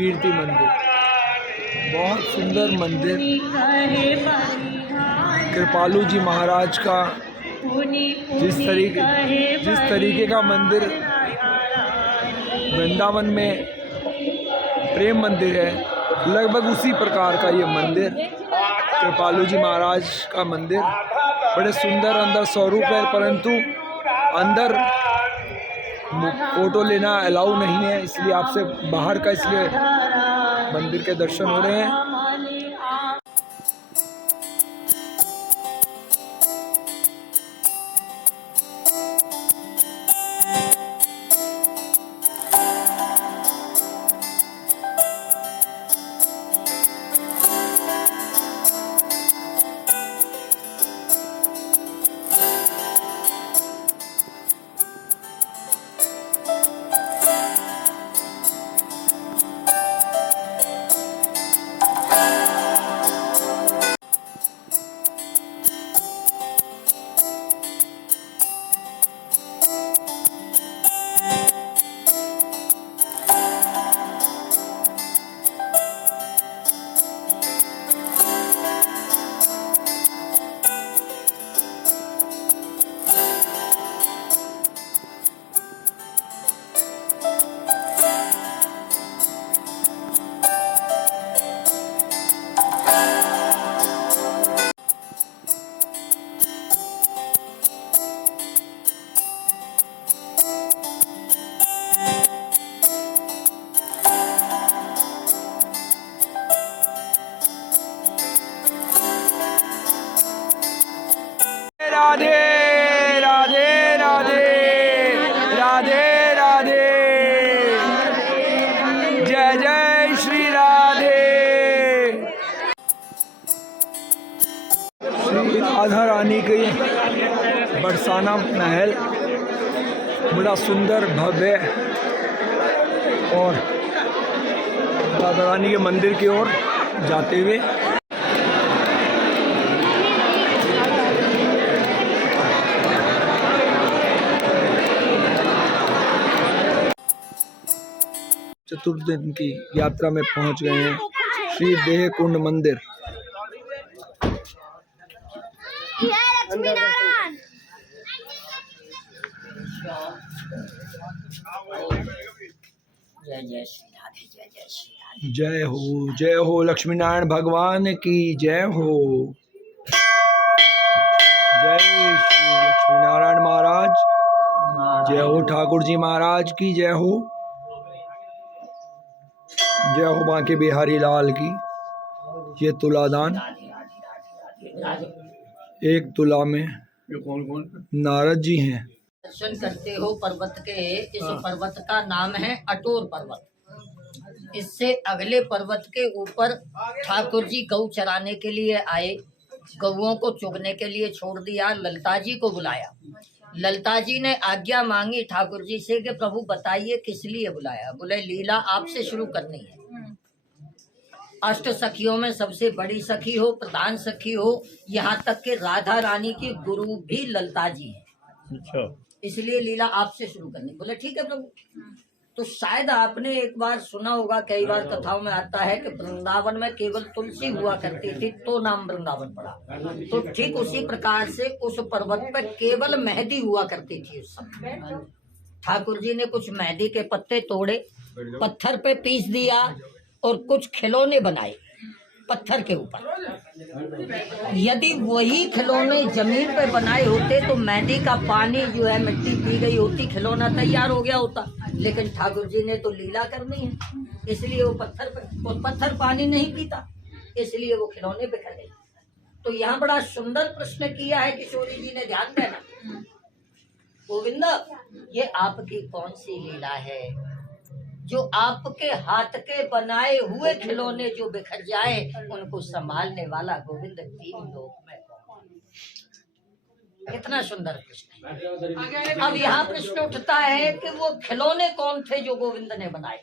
कीर्ति मंदिर, बहुत सुंदर मंदिर। कृपालू जी महाराज का जिस तरीके का मंदिर वृंदावन में प्रेम मंदिर है, लगभग उसी प्रकार का ये मंदिर कृपालू जी महाराज का मंदिर। बड़े सुंदर अंदर स्वरूप है, परंतु अंदर फोटो लेना अलाउ नहीं है, इसलिए आपसे बाहर का इसलिए मंदिर के दर्शन हो रहे हैं। राधे राधे राधे राधे राधे, जय जय श्री राधे। श्री राधा रानी के बरसाना महल बड़ा सुंदर भव्य, और राधा रानी के मंदिर की ओर जाते हुए चतुर्थ दिन की यात्रा में पहुंच गए हैं श्री देह कुंड मंदिर। जय हो लक्ष्मी नारायण भगवान की जय हो। जय श्री लक्ष्मी नारायण महाराज, जय हो ठाकुर जी महाराज की जय हो। जय हो बांके बिहारी लाल की। ये तुलादान 1 तुला में नारद जी हैं। दर्शन करते हो पर्वत के, इस पर्वत का नाम है अटोर पर्वत। इससे अगले पर्वत के ऊपर ठाकुर जी गौ चराने के लिए आए, गौओं को चुगने के लिए छोड़ दिया, ललता जी को बुलाया। ललता जी ने आज्ञा मांगी ठाकुर जी से कि प्रभु बताइए किस लिए बुलाया। बोले लीला आपसे शुरू करनी है। अष्ट सखियों में सबसे बड़ी सखी हो, प्रधान सखी हो, यहाँ तक कि राधा रानी की गुरु भी ललता जी है। अच्छा, इसलिए लीला आपसे शुरू करनी। बोले ठीक है प्रभु। तो शायद आपने एक बार सुना होगा, कई बार कथाओं में आता है कि वृंदावन में केवल तुलसी हुआ करती थी तो नाम वृंदावन पड़ा। तो ठीक उसी प्रकार से उस पर्वत पर केवल मेहंदी हुआ करती थी उस समय। ठाकुर जी ने कुछ मेहंदी के पत्ते तोड़े, पत्थर पे पीस दिया और कुछ खिलौने बनाए पत्थर के ऊपर। यदि वही खिलौने जमीन पे बनाए होते तो मेहंदी का पानी जो है मिट्टी पी गई होती, खिलौना तैयार हो गया होता। लेकिन ठाकुर जी ने तो लीला करनी है, इसलिए वो पत्थर पानी नहीं पीता, इसलिए वो खिलौने पे खड़े। तो यहाँ बड़ा सुंदर प्रश्न किया है किशोरी जी ने, ध्यान देना। गोविंद, ये आपकी कौन सी लीला है जो आपके हाथ के बनाए हुए खिलौने जो बिखर जाए उनको संभालने वाला गोविंद 3 लोक में कौन? इतना सुंदर प्रश्न। अब यहाँ प्रश्न उठता है कि वो खिलौने कौन थे जो गोविंद ने बनाए,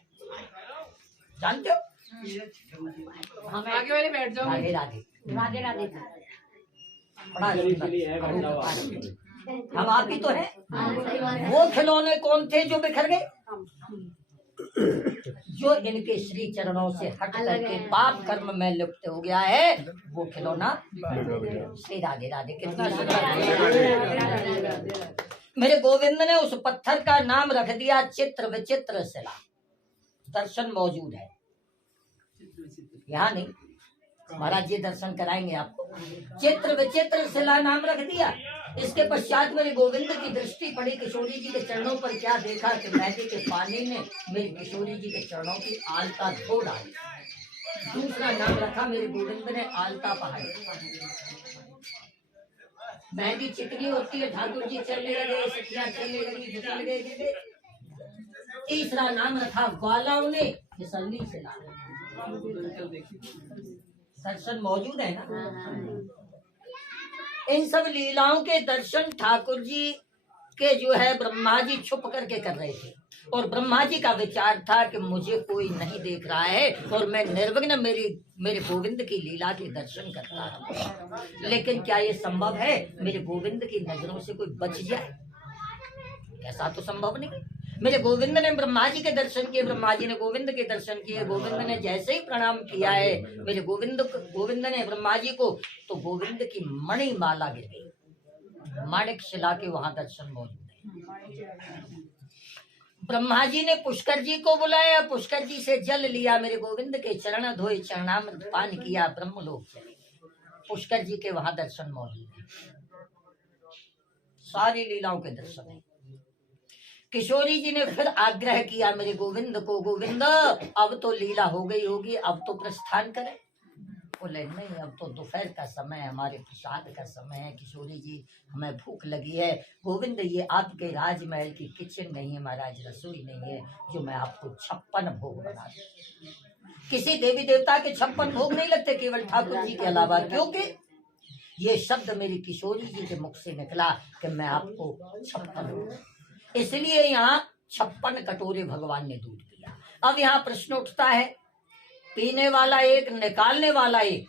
जानते हो? आगे वाले बैठ जाओ। राधे राधे राधे राधे। बड़ा सुंदर, हम आप ही तो है। वो खिलौने कौन थे जो बिखर गए? जो इनके श्री चरणों से हट करके पाप कर्म में लिप्त हो गया है वो खिलौना श्री राधे राधे। कितना मेरे गोविंद ने उस पत्थर का नाम रख दिया चित्र विचित्र शिला। दर्शन मौजूद है यहाँ नहीं, महाराज जी दर्शन कराएंगे आपको। चित्र विचित्र शिला नाम रख दिया। इसके पश्चात मेरे गोविंद की दृष्टि पड़ी किशोरी जी के चरणों पर, क्या देखा कि मेहंदी के पानी में मेरी किशोरी जी के चरणों की आलता धो डाली। दूसरा नाम रखा मेरे गोविंद ने आलता पहाड़ी। मेहंदी चिकनी होती है, ठाकुर जी चलने लगे, सखियां चलने लगी, फिसल गए। तीसरा नाम रखा ग्वालाओं ने फिसलनी से ला। दर्शन मौजूद है ना। इन सब लीलाओं के दर्शन ठाकुर जी के जो है ब्रह्मा जी छुप करके कर रहे थे, और ब्रह्मा जी का विचार था कि मुझे कोई नहीं देख रहा है और मैं निर्विघ्न मेरे गोविंद की लीला के दर्शन करता हूँ। लेकिन क्या ये संभव है मेरे गोविंद की नजरों से कोई बच जाए? ऐसा तो संभव नहीं। मेरे गोविंद ने ब्रह्मा जी के दर्शन किए, ब्रह्मा जी ने गोविंद के दर्शन किए। गोविंद ने जैसे ही प्रणाम किया है मेरे गोविंद ने ब्रह्मा जी को, तो गोविंद की मणि माला गिर गई। माणिक शिला के वहां दर्शन मौजूद है। ब्रह्मा जी ने पुष्कर जी को बुलाया, पुष्कर जी से जल लिया, मेरे गोविंद के चरण धोए, चरणामृत पान किया, ब्रह्मलोक चले। पुष्कर जी के वहां दर्शन मौजूद है। सारी लीलाओं के दर्शन है। किशोरी जी ने फिर आग्रह किया मेरे गोविंद को, गोविंद अब तो लीला हो गई होगी, अब तो प्रस्थान करें। बोले नहीं, अब तो दोपहर का समय है, हमारे प्रसाद का समय है। किशोरी जी हमें भूख लगी है। गोविंद ये आपके राजमहल की किचन नहीं है महाराज, रसोई नहीं है जो मैं आपको 56 भोग बना दूं। किसी देवी देवता के 56 भोग नहीं लगते, केवल ठाकुर जी के अलावा, क्योंकि ये शब्द मेरी किशोरी जी के मुख से निकला कि मैं आपको 56, इसलिए यहाँ 56 कटोरे भगवान ने दूध पिया। अब यहाँ प्रश्न उठता है, पीने वाला एक, निकालने वाला एक,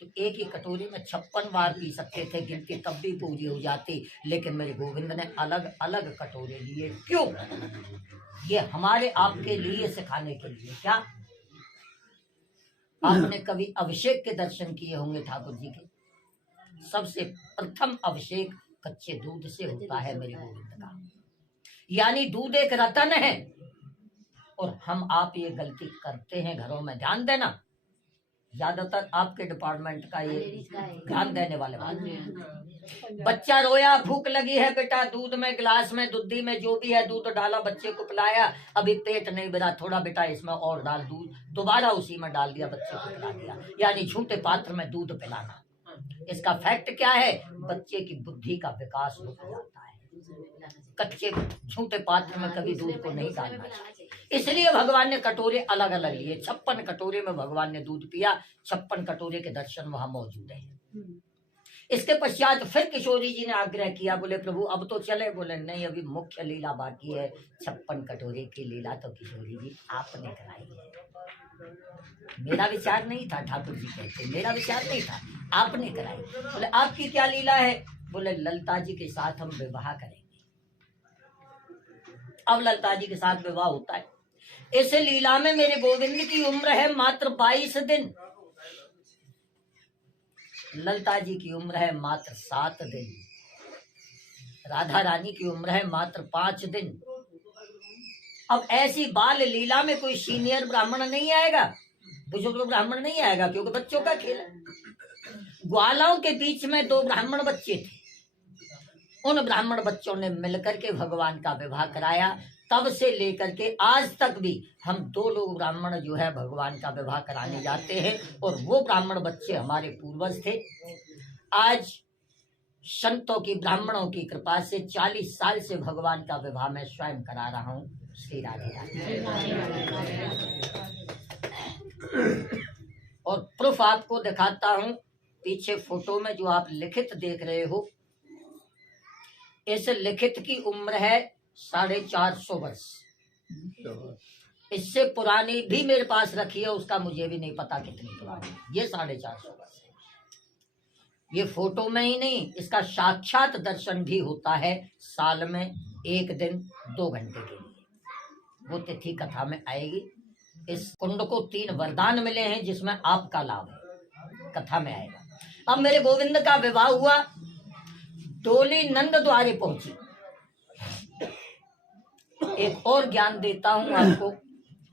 तो एक ही कटोरी में 56 बार पी सकते थे, गिनती तब भी पूरी हो जाती। लेकिन मेरे गोविंद ने अलग अलग कटोरे लिए। क्यों? ये हमारे आपके लिए सिखाने के लिए। क्या आपने कभी अभिषेक के दर्शन किए होंगे ठाकुर जी के? सबसे प्रथम अभिषेक कच्चे दूध से होता है मेरे गोविंद का। यानी दूध एक रतन है, और हम आप ये गलती करते हैं घरों में। ध्यान देना, ज्यादातर आपके डिपार्टमेंट का ये ध्यान देने वाले बात। बच्चा रोया, भूख लगी है, बेटा दूध में, गिलास में, दूधी में जो भी है दूध डाला, बच्चे को पिलाया, अभी पेट नहीं भरा, थोड़ा बेटा इसमें और डाल दूध, दोबारा उसी में डाल दिया, बच्चे को पिला दिया। यानी झूठे पात्र में दूध पिलाना। इसका फैक्ट क्या है? बच्चे की बुद्धि का विकास रुक जाता है। कच्चे झूठे पात्र में कभी दूध को नहीं डालना चाहिए। इसलिए भगवान ने कटोरे अलग अलग लिए। 56 कटोरे में भगवान ने दूध पिया। 56 कटोरे के दर्शन वहां मौजूद है। इसके पश्चात फिर किशोरी जी ने आग्रह किया, बोले प्रभु अब तो चले। बोले नहीं, अभी मुख्य लीला बाकी है। 56 कटोरे की लीला तो किशोरी जी आपने कराई है। मेरा विचार नहीं था, ठाकुर जी कहते मेरा विचार नहीं था, आपने कराई। बोले आपकी क्या लीला है? बोले ललता जी के साथ हम विवाह करेंगे। अब ललता जी के साथ विवाह होता है। इस लीला में मेरे गोविंद की उम्र है मात्र 22 दिन, ललता जी की उम्र है मात्र 7 दिन, राधा रानी की उम्र है मात्र 5 दिन। अब ऐसी बाल लीला में कोई सीनियर ब्राह्मण नहीं आएगा, बुजुर्ग ब्राह्मण नहीं आएगा, क्योंकि बच्चों का खेल है। ग्वालों के बीच में 2 ब्राह्मण बच्चे थे। उन ब्राह्मण बच्चों ने मिलकर के भगवान का विवाह कराया। तब से लेकर के आज तक भी हम 2 लोग ब्राह्मण जो है भगवान का विवाह कराने जाते हैं, और वो ब्राह्मण बच्चे हमारे पूर्वज थे। आज संतों की, ब्राह्मणों की कृपा से 40 साल से भगवान का विवाह मैं स्वयं करा रहा हूँ। श्री राधे राधे। और प्रूफ आपको दिखाता हूँ, पीछे फोटो में जो आप लिखित देख रहे हो, इस लिखित की उम्र है 450 वर्ष। इससे पुरानी भी मेरे पास रखी है, उसका मुझे भी नहीं पता कितनी पुरानी। ये 450 वर्ष है। ये फोटो में ही नहीं, इसका साक्षात दर्शन भी होता है साल में 1 दिन 2 घंटे के लिए। वो तिथि कथा में आएगी। इस कुंड को 3 वरदान मिले हैं जिसमें आपका लाभ है, कथा में आएगा। अब मेरे गोविंद का विवाह हुआ, डोली नंद द्वारे पहुंची। एक और ज्ञान देता हूं आपको,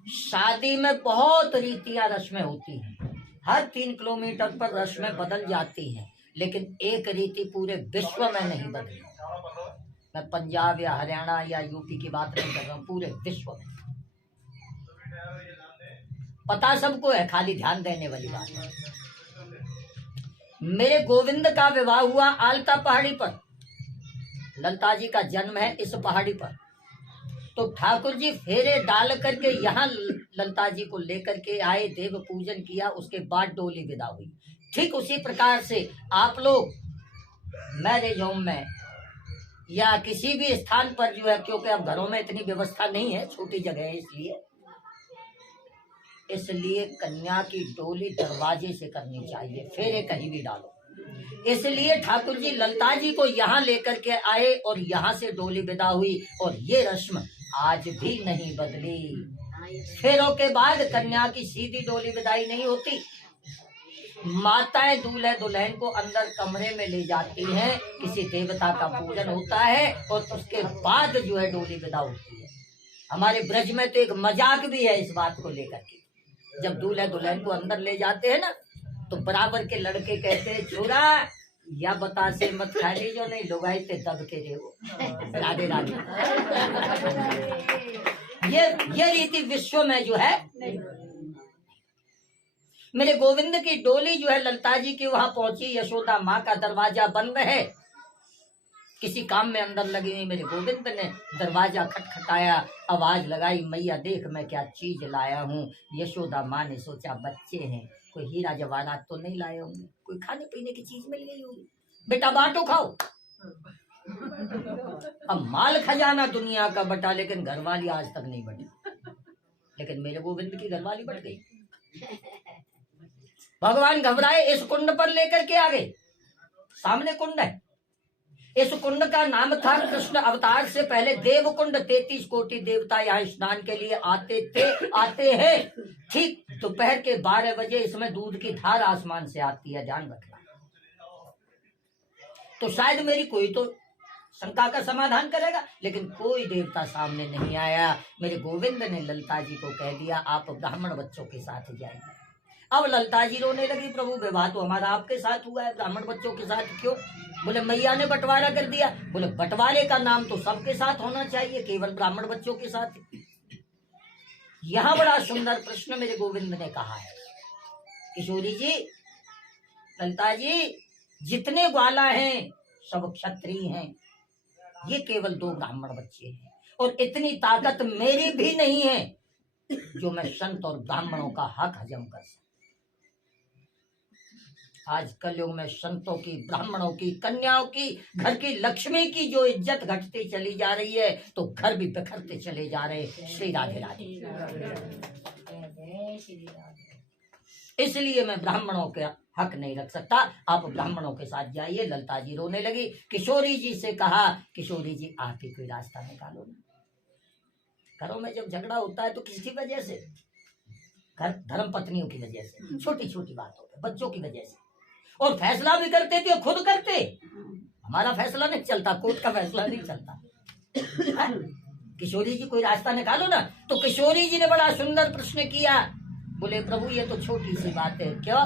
शादी में बहुत रीतियां रस्में होती हैं, हर 3 किलोमीटर पर रस्में बदल जाती हैं, लेकिन एक रीति पूरे विश्व में नहीं बदली। मैं पंजाब या हरियाणा या यूपी की बात नहीं कर रहा हूँ, पूरे विश्व में पता सबको है, खाली ध्यान देने वाली बात है। मेरे गोविंद का विवाह हुआ आलता पहाड़ी पर, ललता जी का जन्म है इस पहाड़ी पर। तो ठाकुर जी फेरे डाल करके यहाँ ललता जी को लेकर के आए, देव पूजन किया, उसके बाद डोली विदा हुई। ठीक उसी प्रकार से आप लोग मैरिज होम में या किसी भी स्थान पर जो है, क्योंकि अब घरों में इतनी व्यवस्था नहीं है, छोटी जगह है, इसलिए कन्या की डोली दरवाजे से करनी चाहिए, फेरे कहीं भी डालो। इसलिए ठाकुर जी ललता जी को यहाँ लेकर के आए और यहाँ से डोली विदा हुई, और ये रस्म आज भी नहीं बदली। फेरों के बाद कन्या की सीधी डोली विदाई नहीं होती, माताएं दूल्हे दुल्हन को अंदर कमरे में ले जाती हैं, किसी देवता का पूजन होता है और उसके बाद जो है डोली विदा होती है। हमारे ब्रज में तो एक मजाक भी है इस बात को लेकर के, जब दूल्हे दुल्हन को अंदर ले जाते हैं ना, तो बराबर के लड़के कहते हैं, छोरा या बतासे मत खा ली जो नहीं लुगाई ते दब के रे वो। राधे राधे। ये रीति विश्व में जो है। मेरे गोविंद की डोली जो है ललता जी की वहां पहुंची, यशोदा माँ का दरवाजा बंद है, किसी काम में अंदर लगी हुई। मेरे गोविंद ने दरवाजा खटखटाया, आवाज लगाई, मैया देख मैं क्या चीज लाया हूँ। यशोदा माँ ने सोचा बच्चे हैं, कोई हीरा जवाहरात तो नहीं लाए होंगे, कोई खाने पीने की चीज मिल गई होगी, बेटा बांटो खाओ। अब माल खजाना दुनिया का बटा, लेकिन घरवाली आज तक नहीं बटी। लेकिन मेरे गोविंद की घरवाली बट गई। भगवान घबराए, इस कुंड पर लेकर के आ गए। सामने कुंड है, इस कुंड का नाम था कृष्ण अवतार से पहले देव कुंड। 33 कोटि देवता यहाँ स्नान के लिए आते हैं। ठीक दोपहर के 12 बजे इसमें दूध की धार आसमान से आती है, ध्यान रखना। तो शायद मेरी कोई तो शंका का समाधान करेगा, लेकिन कोई देवता सामने नहीं आया। मेरे गोविंद ने ललता जी को कह दिया, आप ब्राह्मण बच्चों के साथ जाइए। अब ललता जी रोने लगी, प्रभु विवाह तो हमारा आपके साथ हुआ है, ब्राह्मण बच्चों के साथ क्यों? बोले मैया ने बंटवारा कर दिया। बोले बंटवारे का नाम तो सबके साथ होना चाहिए, केवल ब्राह्मण बच्चों के साथ। यहाँ बड़ा सुंदर प्रश्न मेरे गोविंद ने कहा है, किशोरी जी, ललता जी, जितने ग्वाला हैं सब क्षत्रिय हैं, ये केवल 2 ब्राह्मण बच्चे हैं, और इतनी ताकत मेरी भी नहीं है जो मैं संत और ब्राह्मणों का हक हजम कर सकूं। आज कलयुग में संतों की, ब्राह्मणों की, कन्याओं की, घर की लक्ष्मी की जो इज्जत घटती चली जा रही है, तो घर भी बिखरते चले जा रहे। श्री राधे राधे। इसलिए मैं ब्राह्मणों के हक नहीं रख सकता, आप ब्राह्मणों के साथ जाइए। ललता जी रोने लगी। किशोरी जी से कहा, किशोरी जी आप ही कोई रास्ता निकालो ना। घरों में जब झगड़ा होता है तो किसकी वजह से? घर धर्म पत्नियों की वजह से, छोटी छोटी बातों पे, बच्चों की वजह से। और फैसला भी करते थे खुद करते, हमारा फैसला नहीं चलता, कोर्ट का फैसला नहीं चलता। किशोरी जी कोई रास्ता निकालो ना। तो किशोरी जी ने बड़ा सुंदर प्रश्न किया। बोले प्रभु ये तो छोटी सी बात है। क्या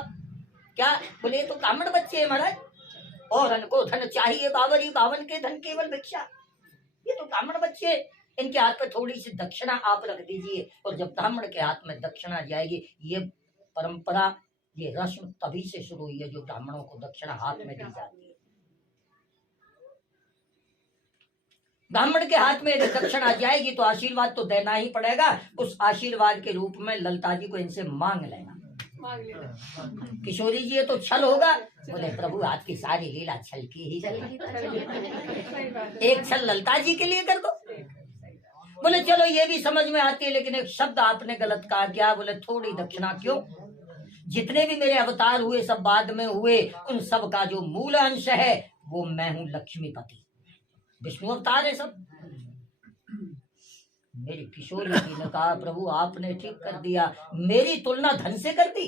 क्या? बोले तो ब्राह्मण बच्चे हैं महाराज, और इनको धन चाहिए बावरी, बावन के धन केवल भिक्षा। ये तो ब्राह्मण बच्चे, इनके हाथ पे थोड़ी सी दक्षिणा आप रख दीजिए। और जब ब्राह्मण के हाथ में दक्षिणा जाएगी, ये परंपरा, ये रस्म तभी से शुरू हुई है जो ब्राह्मणों को दक्षिणा हाथ में दी जाती है। ब्राह्मण के हाथ में यदि दक्षिणा जाएगी तो आशीर्वाद तो देना ही पड़ेगा। उस आशीर्वाद के रूप में ललता जी को इनसे मांग लेना। किशोरी जी ये तो छल होगा। बोले प्रभु आपकी सारी लीला छल की ही, एक छल ललता जी के लिए कर दो। बोले चलो ये भी समझ में आती है, लेकिन एक शब्द आपने गलत कहा। क्या? बोले थोड़ी दक्षिणा क्यों? जितने भी मेरे अवतार हुए सब बाद में हुए, उन सब का जो मूल अंश है वो मैं हूं, लक्ष्मीपति। विष्णु अवतार है सब। मेरी किशोरी जी ने कहा प्रभु आपने ठीक कर दिया, मेरी तुलना धन से कर दी।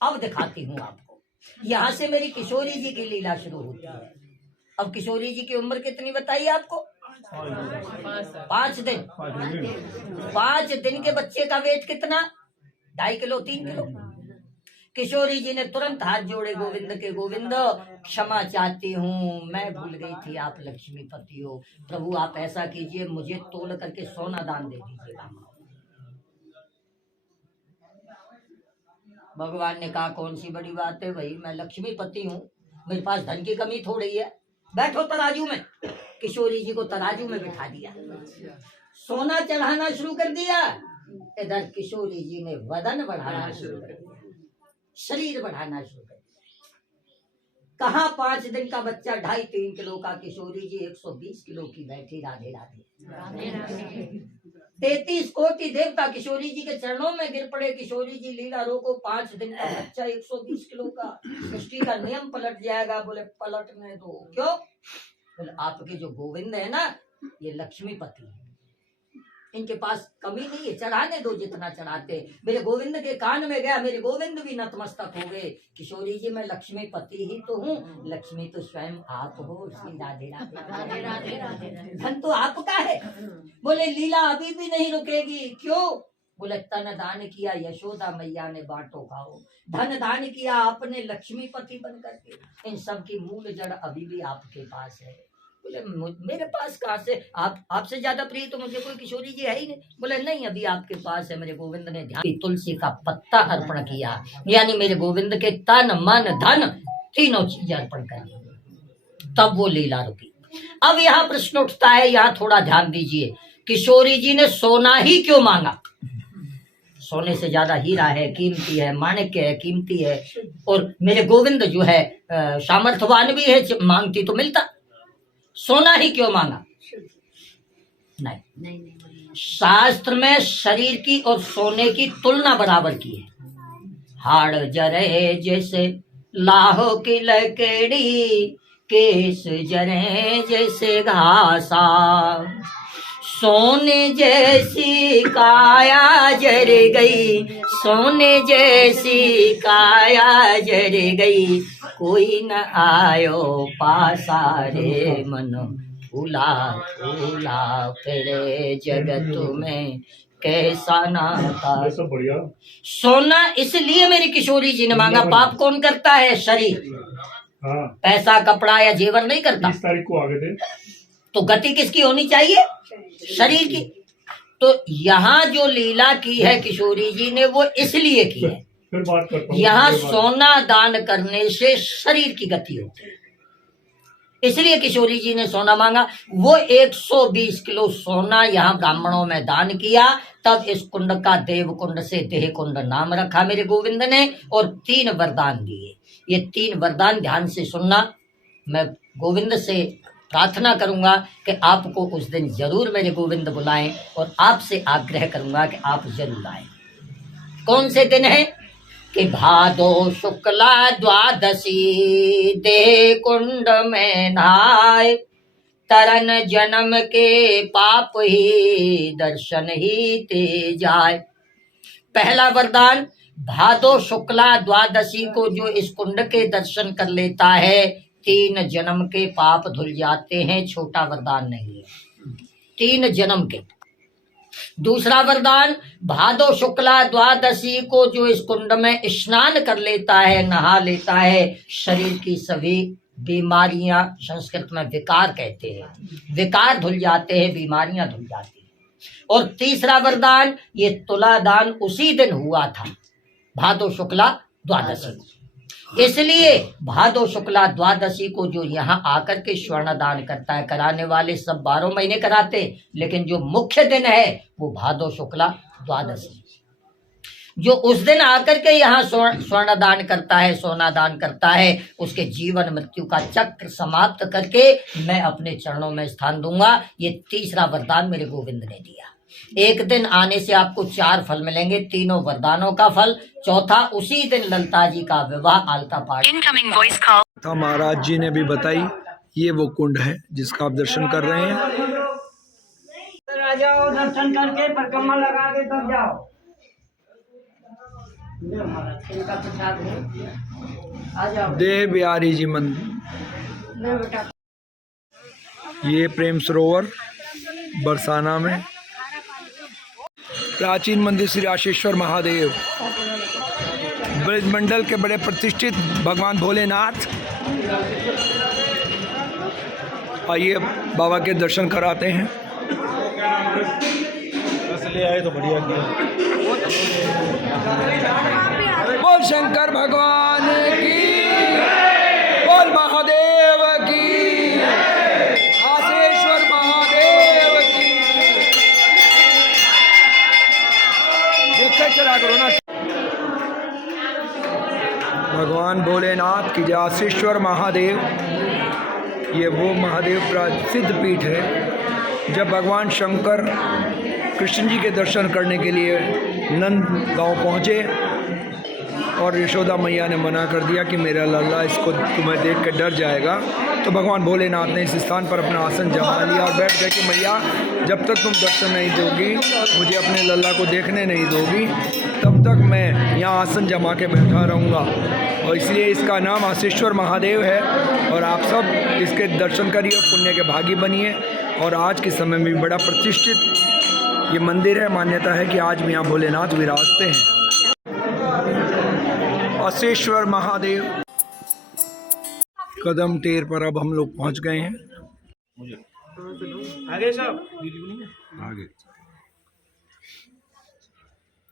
अब दिखाती हूँ आपको। यहाँ से मेरी किशोरी जी की लीला शुरू होती है। अब किशोरी जी की उम्र कितनी बताइए आपको? 5 दिन। 5 दिन के बच्चे का वेट कितना? 2.5 किलो 3 किलो। किशोरी जी ने तुरंत हाथ जोड़े गोविंद के, गोविंद क्षमा चाहती हूँ, मैं भूल गई थी आप लक्ष्मीपति हो। प्रभु आप ऐसा कीजिए, मुझे तोल करके सोना दान दे दीजिएगा। भगवान ने कहा कौन सी बड़ी बात है भाई, मैं लक्ष्मीपति हूँ, मेरे पास धन की कमी थोड़ी है, बैठो तराजू में। किशोरी जी को तराजू में बिठा दिया, सोना चढ़ाना शुरू कर दिया। इधर किशोरी जी ने वजन बढ़ाना शुरू कर दिया, शरीर बढ़ाना शुरू कर दिया। कहा 5 दिन का बच्चा 2.5-3 किलो का, किशोरी जी 120 किलो की बैठी। राधे राधे। 33 कोटि देवता किशोरी जी के चरणों में गिर पड़े। किशोरी जी लीला रोको, 5 दिन का बच्चा 120 किलो का, सृष्टि का नियम पलट जाएगा। बोले पलटने दो। क्यों? बोले आपके जो गोविंद है ना, ये लक्ष्मीपति है, इनके पास कमी नहीं है, चढ़ाने दो जितना चढ़ाते। मेरे गोविंद के कान में गया, मेरे गोविंद भी नतमस्तक हो गए। किशोरी जी मैं लक्ष्मीपति ही तो हूँ, लक्ष्मी तो स्वयं आप हो। श्री राधे राधे। धन तो आपका है। बोले लीला अभी भी नहीं रुकेगी। क्यों? बोले तन दान किया यशोदा मैया ने बांटो खाओ, धन दान किया आपने लक्ष्मीपति बन करके, इन सब की मूल जड़ अभी भी आपके पास है। बोले मेरे पास कहाँ से? आपसे ज्यादा प्रिय तो मुझे कोई किशोरी जी है ही नहीं। बोले नहीं, अभी आपके पास है। मेरे गोविंद ने ध्यान तुलसी का पत्ता अर्पण किया, यानी मेरे गोविंद के तन मन धन तीनों चीज अर्पण कर, तब वो लीला रुकी। अब यहाँ प्रश्न उठता है, यहाँ थोड़ा ध्यान दीजिए, किशोरी जी ने सोना ही क्यों मांगा? सोने से ज्यादा हीरा है, कीमती है, माणिक्य है, कीमती है। और मेरे गोविंद जो है सामर्थ्यवान भी है, मांगती तो मिलता। सोना ही क्यों मांगा? नहीं। शास्त्र में शरीर की और सोने की तुलना बराबर की है। हाड़ जरे जैसे लाहो की लकड़ी, केस जरे जैसे घासा, सोने जैसी काया जर गई, सोने जैसी काया जर गई, कोई न आयो पासा रे मन फूला फूला, फिरे जगत में कैसा नाता। सोना इसलिए मेरी किशोरी जी ने मांगा। पाप कौन करता है? शरीर। हाँ। पैसा कपड़ा या जेवर नहीं करता। 20 तारीख को आ गए थे। तो गति किसकी होनी चाहिए? शरीर की। तो यहाँ जो लीला की है किशोरी जी ने, वो इसलिए की है। फिर बात करता हूं। यहाँ सोना दान करने से शरीर की गति होती है, इसलिए किशोरी जी ने सोना मांगा। वो 120 किलो सोना यहाँ ब्राह्मणों में दान किया। तब इस कुंड का देव कुंड से देह कुंड नाम रखा मेरे गोविंद ने, और 3 वरदान दिए। ये 3 वरदान ध्यान से सुनना। मैं गोविंद से प्रार्थना करूंगा कि आपको उस दिन जरूर मेरे गोविंद बुलाएं, और आपसे आग्रह करूंगा कि आप जरूर आए। कौन से दिन है? कि भादो शुक्ला द्वादशी, देह कुंड में नहाए, तरन जन्म के पाप ही दर्शन ही ते जाए। पहला वरदान, भादो शुक्ला द्वादशी को जो इस कुंड के दर्शन कर लेता है, 3 जन्म के पाप धुल जाते हैं। छोटा वरदान नहीं है, 3 जन्म के। दूसरा वरदान, भादो शुक्ला द्वादशी को जो इस कुंड में स्नान कर लेता है, नहा लेता है, शरीर की सभी बीमारियां, संस्कृत में विकार कहते हैं, विकार धुल जाते हैं, बीमारियां धुल जाती हैं। और तीसरा वरदान, ये तुला दान उसी दिन हुआ था, भादो शुक्ला द्वादशी। इसलिए भादो शुक्ला द्वादशी को जो यहाँ आकर के स्वर्ण दान करता है, कराने वाले सब 12 महीने कराते, लेकिन जो मुख्य दिन है वो भादो शुक्ला द्वादशी। जो उस दिन आकर के यहाँ स्वर्ण दान करता है, सोना दान करता है, उसके जीवन मृत्यु का चक्र समाप्त करके मैं अपने चरणों में स्थान दूंगा। ये तीसरा वरदान मेरे गोविंद ने दिया। एक दिन आने से आपको 4 फल मिलेंगे, 3 वरदानों का फल। चौथा, उसी दिन ललता जी का विवाह आलता पाठ। तो महाराज जी ने भी बताई, ये वो कुंड है जिसका आप दर्शन कर रहे हैं। आ जाओ, दर्शन करके परिक्रमा लगा के तब जाओ। इनका प्रसाद है, आ जाओ। देव बिहारी जी मंदिर, ले बेटा। ये प्रेम सरोवर बरसाना में। प्राचीन मंदिर श्री आशीश्वर महादेव, ब्रजमंडल के बड़े प्रतिष्ठित भगवान भोलेनाथ। आइए बाबा के दर्शन कराते हैं। ले आए तो बढ़िया किया। बोल शंकर भगवान की, बोल महादेव की, आशीश्वर महादेव की। देखकर चला करो ना। भगवान भोलेनाथ की जय, आशीश्वर महादेव। ये वो महादेव प्रसिद्ध पीठ है। जब भगवान शंकर कृष्ण जी के दर्शन करने के लिए नंद गांव पहुँचे और यशोदा मैया ने मना कर दिया कि मेरा लल्ला इसको तुम्हें देख कर डर जाएगा, तो भगवान भोलेनाथ ने इस स्थान पर अपना आसन जमा लिया और बैठ गए कि मैया जब तक तुम दर्शन नहीं दोगी, मुझे अपने लल्ला को देखने नहीं दोगी, तब तक मैं यहाँ आसन जमा के बैठा रहूँगा। और इसलिए इसका नाम आशीश्वर महादेव है। और आप सब इसके दर्शन करिए, पुण्य के भागी बनिए। और आज के समय में बड़ा प्रतिष्ठित ये मंदिर है। मान्यता है कि आज भी यहाँ भोलेनाथ विराजते हैं। आशीश्वर महादेव। कदम टेर पर अब हम लोग पहुँच गए हैं। आगे सब आगे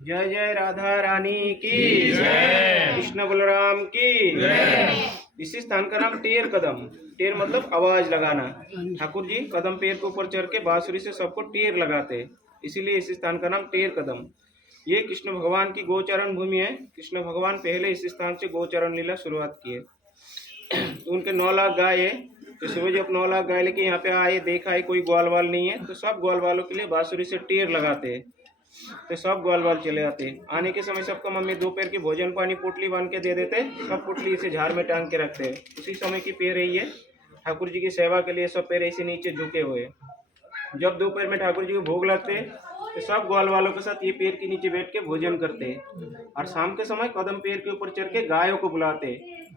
जय जय राधा रानी की जय, कृष्ण बलराम की जय। इस स्थान का नाम टेर कदम। टेर मतलब आवाज लगाना। ठाकुर जी कदम पेड़ के ऊपर चढ़ के बांसुरी से सबको टेर लगाते, इसीलिए इस स्थान का नाम टेर कदम। ये कृष्ण भगवान की गोचारण भूमि है। कृष्ण भगवान पहले इस स्थान से गोचारण लीला शुरुआत किए। तो उनके 9 लाख गाय है। तो सुबह जब 9 लाख गाय लेके यहाँ पे आए, देखा है कोई ग्वाल वाल नहीं है, तो सब ग्वाल वालों के लिए बांसुरी से टेर लगाते हैं। तो सब ग्वाल वाल चले आते। आने के समय सबको मम्मी दोपहर की भोजन पानी पोटली बांध के दे देते। सब पोटली इसे झाड़ में टांग के रखते हैं। उसी समय की पैर रही है ठाकुर जी की सेवा के लिए। सब पैर ऐसे नीचे झुके हुए। जब दोपहर में ठाकुर जी को भोग लगते तो सब ग्वाल वालों के साथ ये पेड़ के नीचे बैठ के भोजन करते। और शाम के समय कदम पेड़ के ऊपर चढ़ के गायों को बुलाते।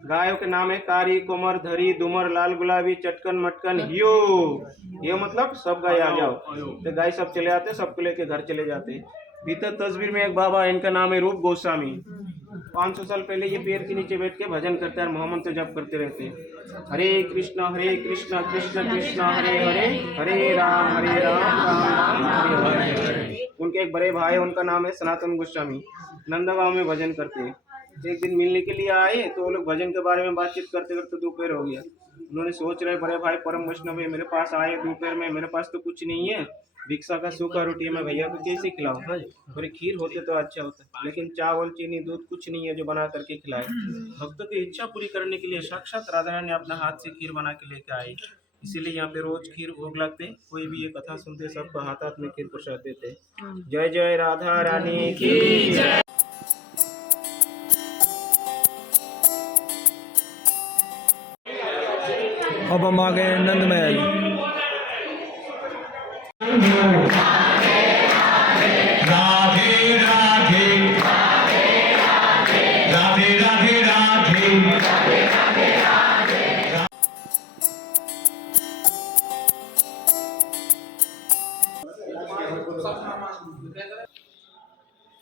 गायों के नाम है कारी, कुमर, धरी, दुमर, लाल गुलाबी, चटकन, मटकन, यो मतलब सब गाय आ जाओ। तो गाय सब चले आते, सबको लेके घर चले जाते। भीतर तस्वीर में एक बाबा है, इनका नाम है रूप गोस्वामी। 500 साल पहले ये पेड़ के नीचे बैठ के भजन करते हैं और मोहम्मद जप करते रहते। हरे कृष्ण कृष्ण कृष्ण हरे हरे, हरे राम राम राम हरे। उनके एक बड़े भाई, उनका नाम है सनातन गोस्वामी। नंदगांव में भजन करते हैं। एक दिन मिलने के लिए आए तो वो लोग भजन के बारे में बातचीत करते करते दोपहर हो गया। उन्होंने सोच रहे बड़े भाई परम वैष्णव है, मेरे पास आए दोपहर में, मेरे पास तो कुछ नहीं है, भिक्षा का सूखा रोटी है, मैं भैया को कैसे खिलाऊं? थोड़ी खीर होते तो अच्छा होता, लेकिन चावल चीनी दूध कुछ नहीं है जो बना करके खिलाए। भक्तों की इच्छा पूरी करने के लिए साक्षात राधा रानी अपना हाथ से खीर बना के लेके आए। इसीलिए यहाँ पे रोज खीर भोग लगते। कोई भी ये कथा सुनते सबको हाथ हाथ में खीर प्रसाद देते। जय जय राधा रानी की जय। अब हम आ गए हैं नंद महल। राधे राधे राधे राधे राधे।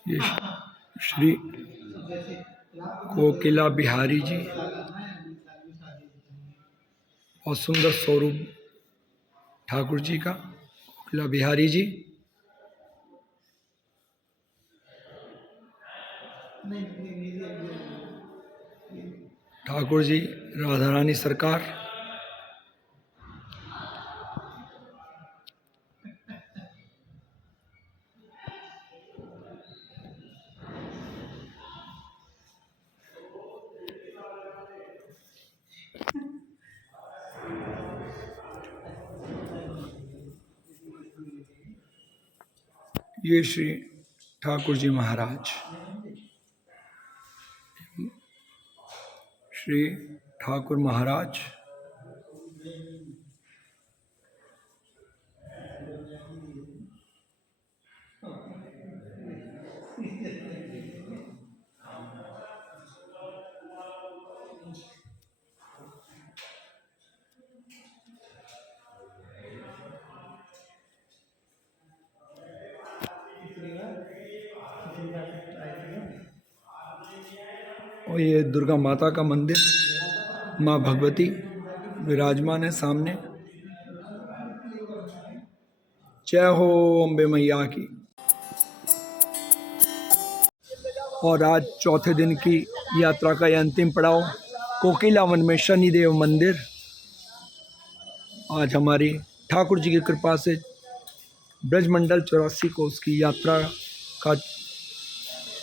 ये श्री कोकिला बिहारी जी, बहुत सुंदर स्वरूप ठाकुर जी का। कोकिला बिहारी जी ठाकुर जी, राधा रानी सरकार। ये श्री ठाकुर जी महाराज, श्री ठाकुर महाराज। और ये दुर्गा माता का मंदिर, माँ भगवती विराजमान है सामने। जय हो अम्बे मैया की। और आज चौथे दिन की यात्रा का यह अंतिम पड़ाव कोकिलावन में शनिदेव मंदिर। आज हमारी ठाकुर जी की कृपा से ब्रजमंडल 84 को उसकी यात्रा का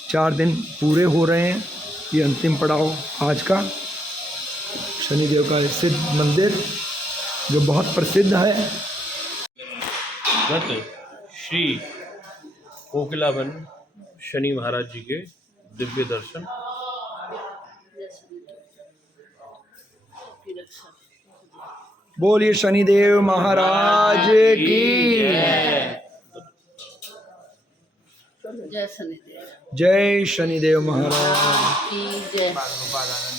4 दिन पूरे हो रहे हैं। ये अंतिम पड़ाव आज का शनिदेव का सिद्ध मंदिर जो बहुत प्रसिद्ध है। गत श्री कोकिलावन शनि महाराज जी के दिव्य दर्शन। बोलिए शनिदेव महाराज की जय शनिदेव जय। शनिदेव महाराज की जय।